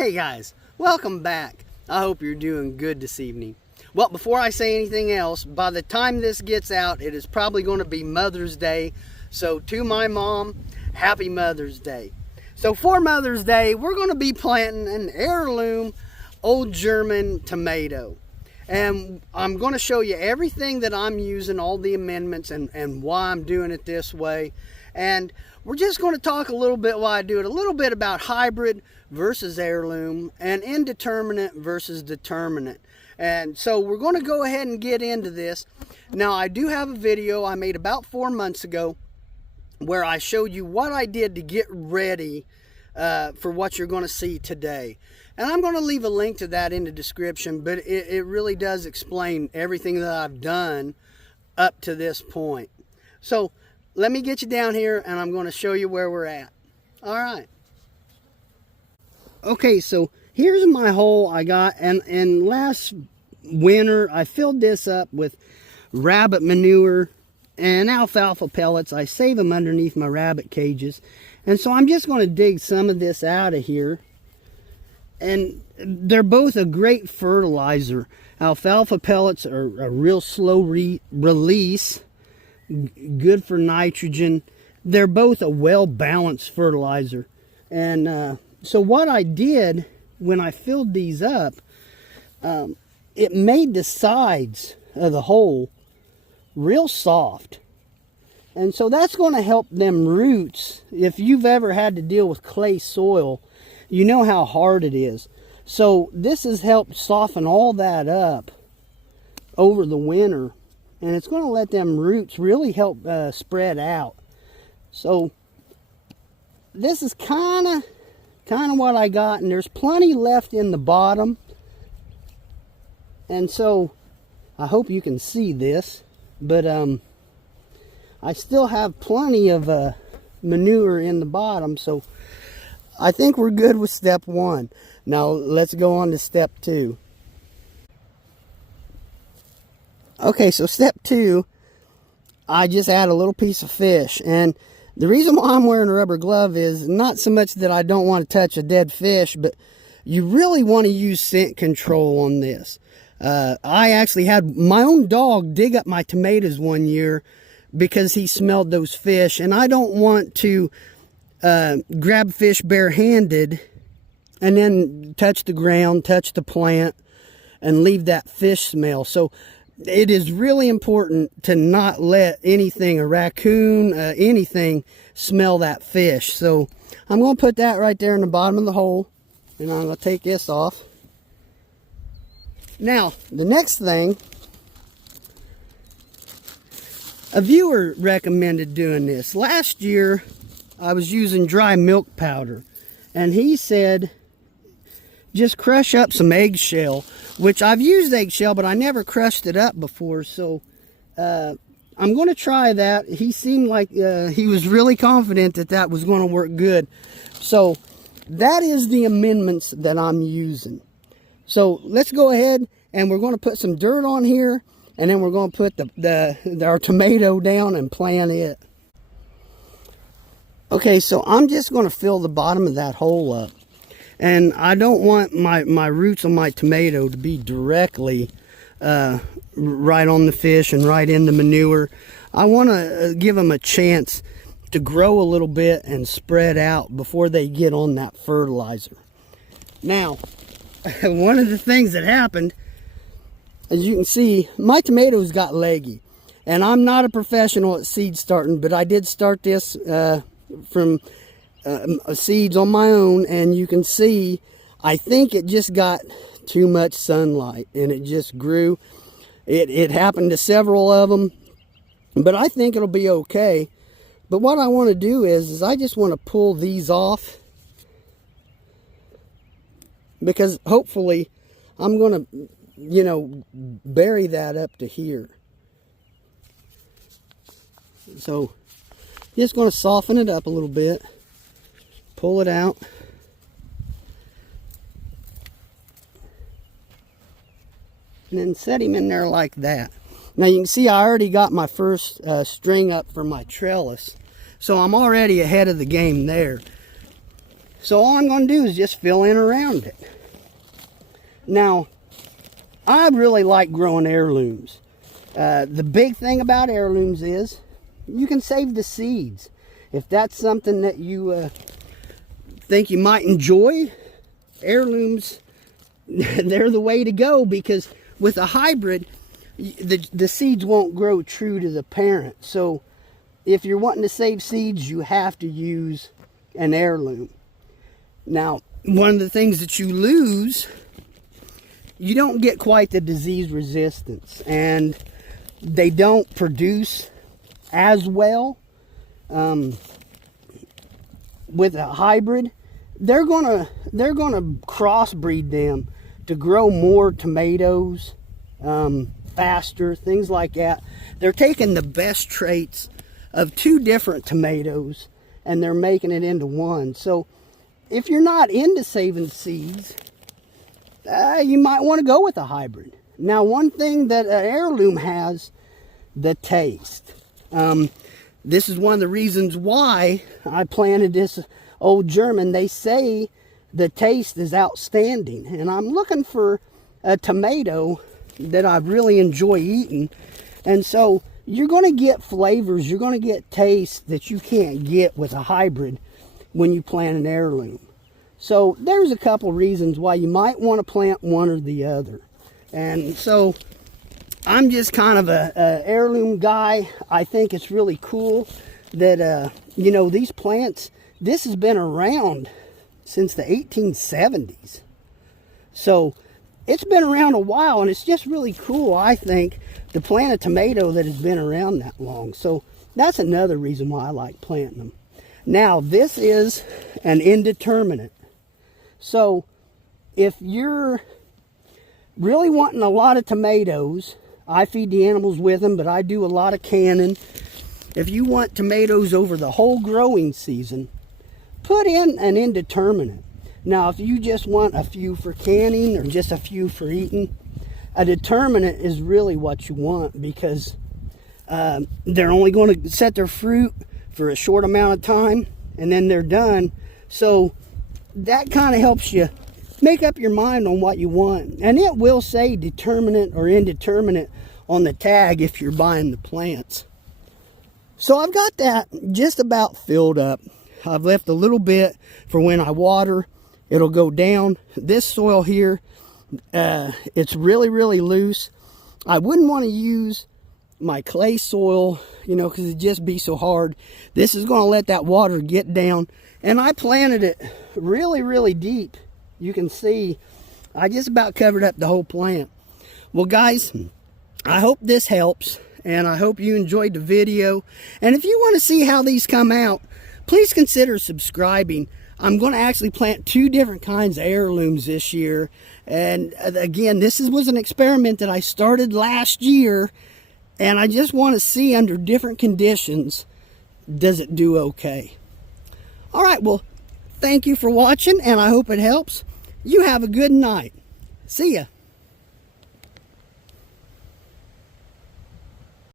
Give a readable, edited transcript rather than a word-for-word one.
Hey guys, welcome back. I hope you're doing good this evening. Well, before I say anything else, by the time this gets out, it is probably going to be Mother's Day. So to my mom, happy Mother's Day. So for Mother's Day, we're going to be planting an heirloom old German tomato. And I'm going to show you everything that I'm using, all the amendments, and why I'm doing it this way. And we're just going to talk a little bit while I do it, a little bit about hybrid versus heirloom and indeterminate versus determinate. And so we're going to go ahead and get into this. Now, I do have a video I made about 4 months ago where I showed you what I did to get ready for what you're going to see today. And I'm going to leave a link to that in the description, but it really does explain everything that I've done up to this point. So let me get you down here and I'm going to show you where we're at. All right. Okay, so here's my hole I got, and last winter I filled this up with rabbit manure and alfalfa pellets. I save them underneath my rabbit cages, and so I'm just going to dig some of this out of here. And they're both a great fertilizer. Alfalfa pellets are a real slow release, good for nitrogen. They're both a well-balanced fertilizer. And so what I did when I filled these up, it made the sides of the hole real soft. And so that's going to help them roots. If you've ever had to deal with clay soil, you know how hard it is. So this has helped soften all that up over the winter. And it's going to let them roots really help spread out. So this is kind of what I got, and there's plenty left in the bottom. And so I hope you can see this, but I still have plenty of manure in the bottom, so I think we're good with step one. Now let's go on to step two. Okay, so step two, I just add a little piece of fish. And the reason why I'm wearing a rubber glove is not so much that I don't want to touch a dead fish, but you really want to use scent control on this. I actually had my own dog dig up my tomatoes one year because he smelled those fish, and I don't want to grab fish barehanded and then touch the ground, touch the plant, and leave that fish smell. So it is really important to not let anything, a raccoon, anything, smell that fish. So I'm going to put that right there in the bottom of the hole, and I'm going to take this off. Now, the next thing, a viewer recommended doing this. Last year, I was using dry milk powder, and he said, just crush up some eggshell, which I've used eggshell, but I never crushed it up before. So I'm going to try that. He seemed like he was really confident that that was going to work good. So that is the amendments that I'm using. So let's go ahead, and we're going to put some dirt on here, and then we're going to put our tomato down and plant it. Okay, so I'm just going to fill the bottom of that hole up. And I don't want my roots on my tomato to be directly right on the fish and right in the manure. I want to give them a chance to grow a little bit and spread out before they get on that fertilizer. Now, one of the things that happened, as you can see, my tomatoes got leggy. And I'm not a professional at seed starting, but I did start this from seeds on my own, and you can see I think it just got too much sunlight and it just grew. It happened to several of them, but I think it'll be okay. But what I want to do is I just want to pull these off, because hopefully I'm going to, you know, bury that up to here. So just going to soften it up a little bit. Pull it out. And then set him in there like that. Now you can see I already got my first string up for my trellis. So I'm already ahead of the game there. So all I'm going to do is just fill in around it. Now, I really like growing heirlooms. The big thing about heirlooms is you can save the seeds. If that's something that you think you might enjoy, heirlooms, they're the way to go, because with a hybrid, the seeds won't grow true to the parent. So if you're wanting to save seeds, you have to use an heirloom. Now, one of the things that you lose, you don't get quite the disease resistance, and they don't produce as well. With a hybrid, they're gonna crossbreed them to grow more tomatoes faster, things like that. They're taking the best traits of two different tomatoes and they're making it into one. So if you're not into saving seeds, you might want to go with a hybrid. Now, one thing that an heirloom has, the taste. This is one of the reasons why I planted this old German. They say the taste is outstanding, and I'm looking for a tomato that I really enjoy eating. And so you're going to get flavors, you're going to get taste that you can't get with a hybrid when you plant an heirloom. So there's a couple reasons why you might want to plant one or the other. And so I'm just kind of a heirloom guy. I think it's really cool that, you know, these plants, this has been around since the 1870s. So it's been around a while, and it's just really cool, I think, to plant a tomato that has been around that long. So that's another reason why I like planting them. Now, this is an indeterminate. So if you're really wanting a lot of tomatoes, I feed the animals with them, but I do a lot of canning. If you want tomatoes over the whole growing season, put in an indeterminate. Now, if you just want a few for canning or just a few for eating, a determinate is really what you want, because they're only going to set their fruit for a short amount of time and then they're done. So that kind of helps you make up your mind on what you want. And it will say determinate or indeterminate on the tag if you're buying the plants. So I've got that just about filled up. I've left a little bit for when I water. It'll go down. This soil here, it's really loose. I wouldn't want to use my clay soil, you know, because it'd just be so hard. This is going to let that water get down. And I planted it really deep. You can see I just about covered up the whole plant. Well, guys, I hope this helps, and I hope you enjoyed the video. And if you want to see how these come out, please consider subscribing. I'm going to actually plant 2 different kinds of heirlooms this year. And again, this was an experiment that I started last year, and I just want to see under different conditions, does it do okay? All right, well, thank you for watching, and I hope it helps. You have a good night. See ya.